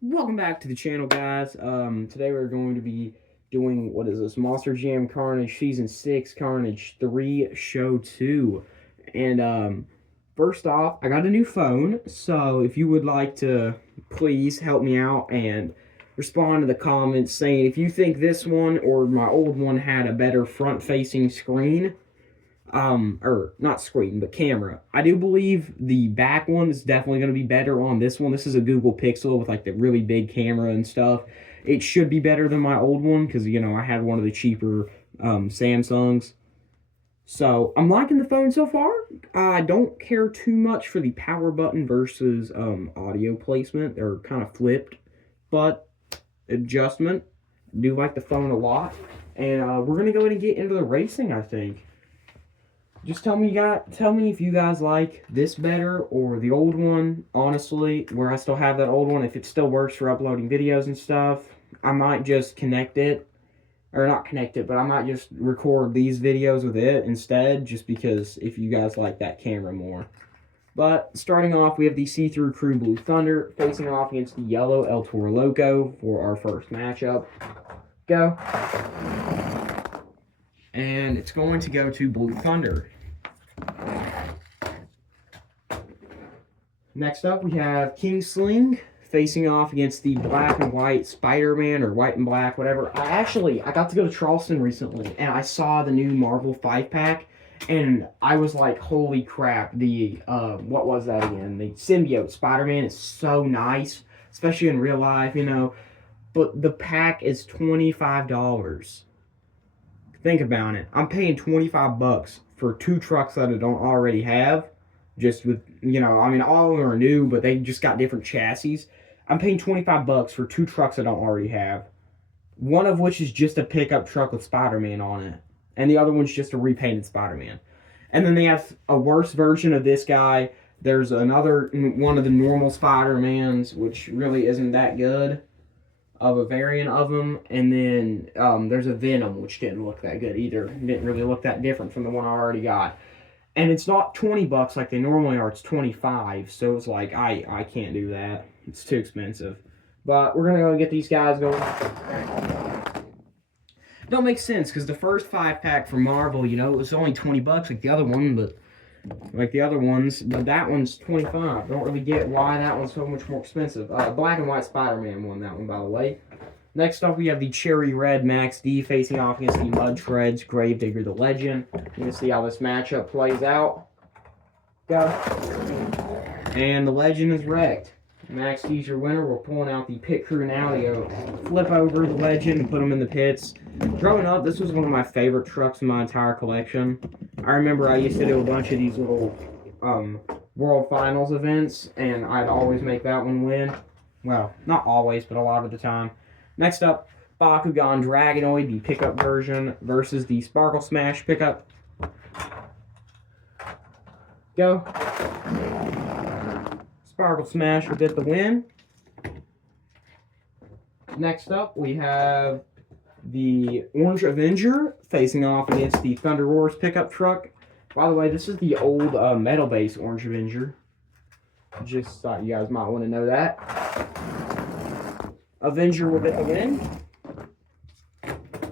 Welcome back to the channel, guys. Today we're going to be doing, what is this, Monster Jam Carnage Season 6 Carnage 3 Show 2. And first off, I got a new phone, so if you would like to please help me out and respond to the comments saying if you think this one or my old one had a better front-facing screen, or not screen, but camera. I do believe the back one is definitely going to be better on this one. This is a Google Pixel with like the really big camera and stuff. It should be better than my old one because, I had one of the cheaper Samsungs. So I'm liking the phone so far. I don't care too much for the power button versus audio placement. They're kind of flipped, but adjustment. Do like the phone a lot. And we're going to go ahead and get into the racing, I think. Just tell me if you guys like this better or the old one. Honestly, where I still have that old one, if it still works for uploading videos and stuff, I might just connect it. Or not connect it, but I might just record these videos with it instead, just because if you guys like that camera more. But starting off, we have the See-Through Crew Blue Thunder facing off against the yellow El Toro Loco for our first matchup. Go. And it's going to go to Blue Thunder. Next up, we have King Sling facing off against the black and white Spider-Man, or white and black, whatever. I got to go to Charleston recently, and I saw the new Marvel 5-pack, and I was like, holy crap, what was that again? The symbiote Spider-Man is so nice, especially in real life, but the pack is $25. Think about it. I'm paying $25 for two trucks that I don't already have. Just with, all of them are new, but they just got different chassis. I'm paying $25 for two trucks I don't already have. One of which is just a pickup truck with Spider-Man on it. And the other one's just a repainted Spider-Man. And then they have a worse version of this guy. There's another one of the normal Spider-Mans, which really isn't that good of a variant of them, and then there's a Venom, which didn't look that good either. It didn't really look that different from the one I already got. And it's not $20 like they normally are, it's 25, so it's like, I can't do that. It's too expensive. But we're going to go get these guys going. Don't make sense, because the first 5-pack for Marvel, it was only $20 like the other one, but that one's 25. Don't really get why that one's so much more expensive. Black and white Spider-Man won that one, by the way. Next up, we have the Cherry Red Max D facing off against the Mud Shreds Gravedigger the Legend. We're going to see how this matchup plays out. Go. And the Legend is wrecked. Max D's your winner. We're pulling out the pit crew now. They go flip over the Legend and put them in the pits. Growing up, this was one of my favorite trucks in my entire collection. I remember I used to do a bunch of these little World Finals events, and I'd always make that one win. Well, not always, but a lot of the time. Next up, Bakugan Dragonoid, the pickup version, versus the Sparkle Smash pickup. Go. Sparkle Smash will get the win. Next up, we have the Orange Avenger facing off against the Thunder Roars pickup truck. By the way, this is the old metal-based Orange Avenger. Just thought you guys might want to know that. Avenger will get the win.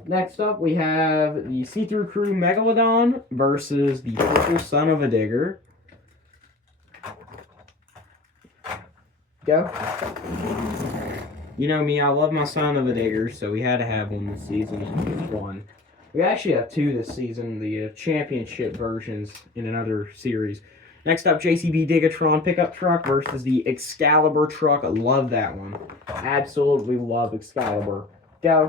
Next up, we have the See-Through Crew Megalodon versus the Purple Son of a Digger. Go. You know me, I love my Son of a Digger, so we had to have one this season. One. We actually have two this season, the championship versions in another series. Next up, JCB Digatron pickup truck versus the Excalibur truck. I love that one. Absolutely love Excalibur. Go.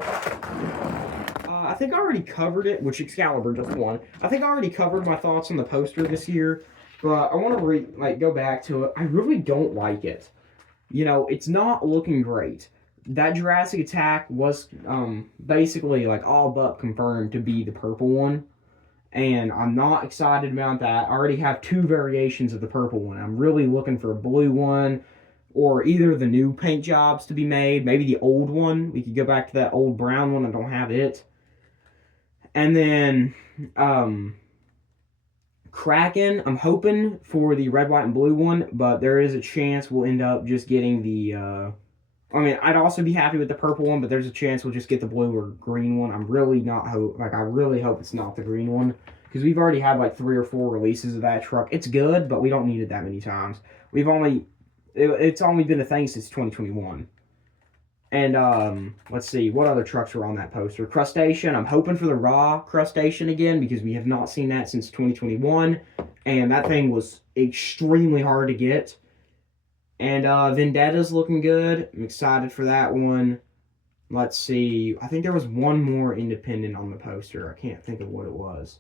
I think I already covered it, which Excalibur just won. I think I already covered my thoughts on the poster this year, but I want to go back to it. I really don't like it. It's not looking great. That Jurassic Attack was basically all but confirmed to be the purple one. And I'm not excited about that. I already have two variations of the purple one. I'm really looking for a blue one, or either the new paint jobs to be made, maybe the old one. We could go back to that old brown one. I don't have it. And then Kraken, I'm hoping for the red, white, and blue one, but there is a chance we'll end up just getting the I mean, I'd also be happy with the purple one, but there's a chance we'll just get the blue or green one. I'm really not I really hope it's not the green one because we've already had like 3 or 4 releases of that truck. It's good, but we don't need it that many times. It's only been a thing since 2021. And let's see what other trucks are on that poster. Crustacean. I'm hoping for the raw crustacean again because we have not seen that since 2021, and that thing was extremely hard to get. And Vendetta's looking good. I'm excited for that one. Let's see. I think there was one more independent on the poster. I can't think of what it was.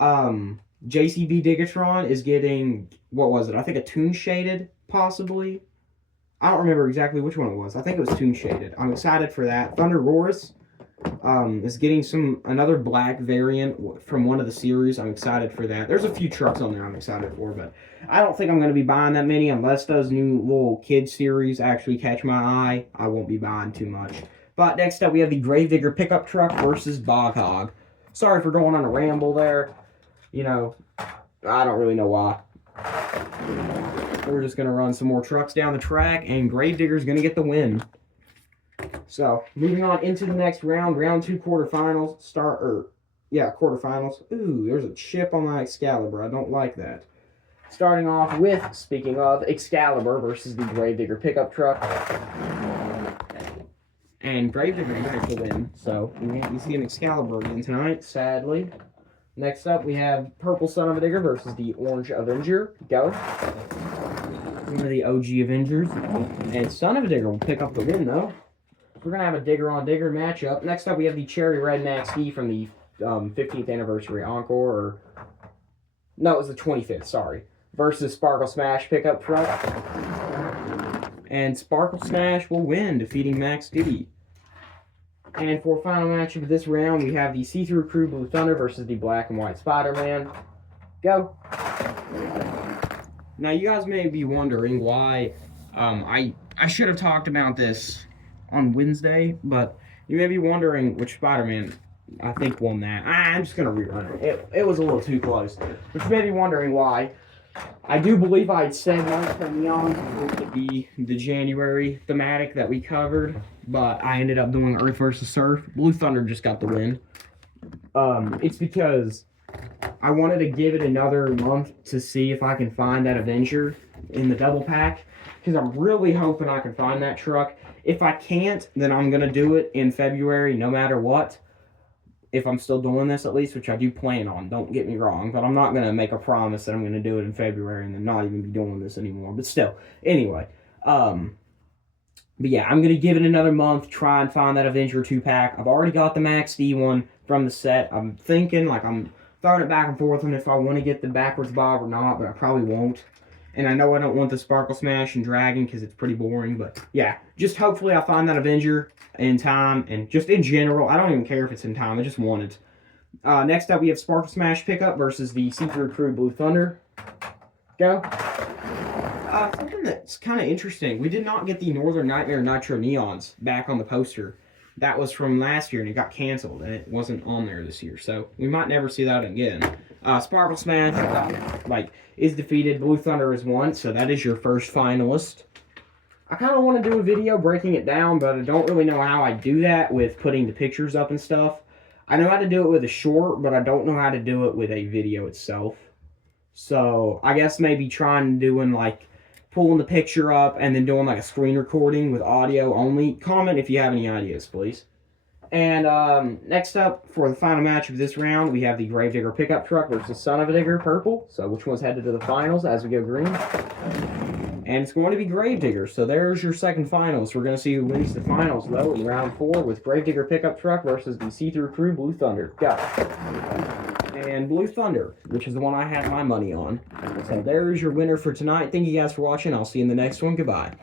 JCB Digatron is getting, what was it? I think a tune shaded, possibly. I don't remember exactly which one it was. I think it was tune shaded. I'm excited for that. Thunder Roars is getting another black variant from one of the series. I'm excited for that. There's a few trucks on there I'm excited for, but I don't think I'm going to be buying that many unless those new little kid series actually catch my eye. I won't be buying too much. But next up, we have the Gravedigger pickup truck versus Bog Hog. Sorry for going on a ramble there. You know, I don't really know why. We're just going to run some more trucks down the track, and Gravedigger's going to get the win. So, moving on into the next round, round 2 quarterfinals. Quarterfinals. Ooh, there's a chip on my Excalibur. I don't like that. Starting off with, speaking of, Excalibur versus the Gravedigger pickup truck. And Gravedigger managed to win, so we see an Excalibur again tonight, sadly. Next up, we have Purple Son of a Digger versus the Orange Avenger. Go. One of the OG Avengers. And Son of a Digger will pick up the win, though. We're going to have a digger-on-digger matchup. Next up, we have the Cherry Red Max D from the 15th Anniversary Encore. No, it was the 25th, sorry. Versus Sparkle Smash pickup truck. And Sparkle Smash will win, defeating Max D. And for final matchup of this round, we have the See-Through Crew Blue Thunder versus the Black and White Spider-Man. Go! Now, you guys may be wondering why I should have talked about this on Wednesday, but you may be wondering which Spider-Man I think won that. I'm just going to rerun it. It was a little too close. But you may be wondering why. I do believe I said Monster Neon would be the January thematic that we covered, but I ended up doing Earth vs. Surf. Blue Thunder just got the win. It's because I wanted to give it another month to see if I can find that Avenger in the double pack, because I'm really hoping I can find that truck. If I can't, then I'm going to do it in February no matter what. If I'm still doing this, at least, which I do plan on, don't get me wrong, but I'm not going to make a promise that I'm going to do it in February and then not even be doing this anymore, but still, anyway, but yeah, I'm going to give it another month, try and find that Avenger 2-pack. I've already got the Max D one from the set. I'm thinking, I'm throwing it back and forth on if I want to get the backwards bob or not, but I probably won't. And I know I don't want the Sparkle Smash and Dragon because it's pretty boring, but yeah, just hopefully I'll find that Avenger in time, and just in general, I don't even care if it's in time, I just want it. Next up, we have Sparkle Smash pickup versus the See-Through Crew Blue Thunder. Go. Something that's kind of interesting, we did not get the Northern Nightmare Nitro Neons back on the poster. That was from last year, and it got canceled, and it wasn't on there this year, so we might never see that again. Sparkle Smash, is defeated. Blue Thunder is won, so that is your first finalist. I kind of want to do a video breaking it down, but I don't really know how I do that with putting the pictures up and stuff. I know how to do it with a short, but I don't know how to do it with a video itself. So, I guess maybe doing pulling the picture up and then doing a screen recording with audio only. Comment if you have any ideas, please. And next up, for the final match of this round, we have the Gravedigger pickup truck versus Son of a Digger purple. So which one's headed to the finals as we go green? And it's going to be Gravedigger. So there's your second finals. We're going to see who wins the finals, though, in round 4 with Gravedigger pickup truck versus the See-Through Crew Blue Thunder. Got it. And Blue Thunder, which is the one I had my money on. So there's your winner for tonight. Thank you guys for watching. I'll see you in the next one. Goodbye.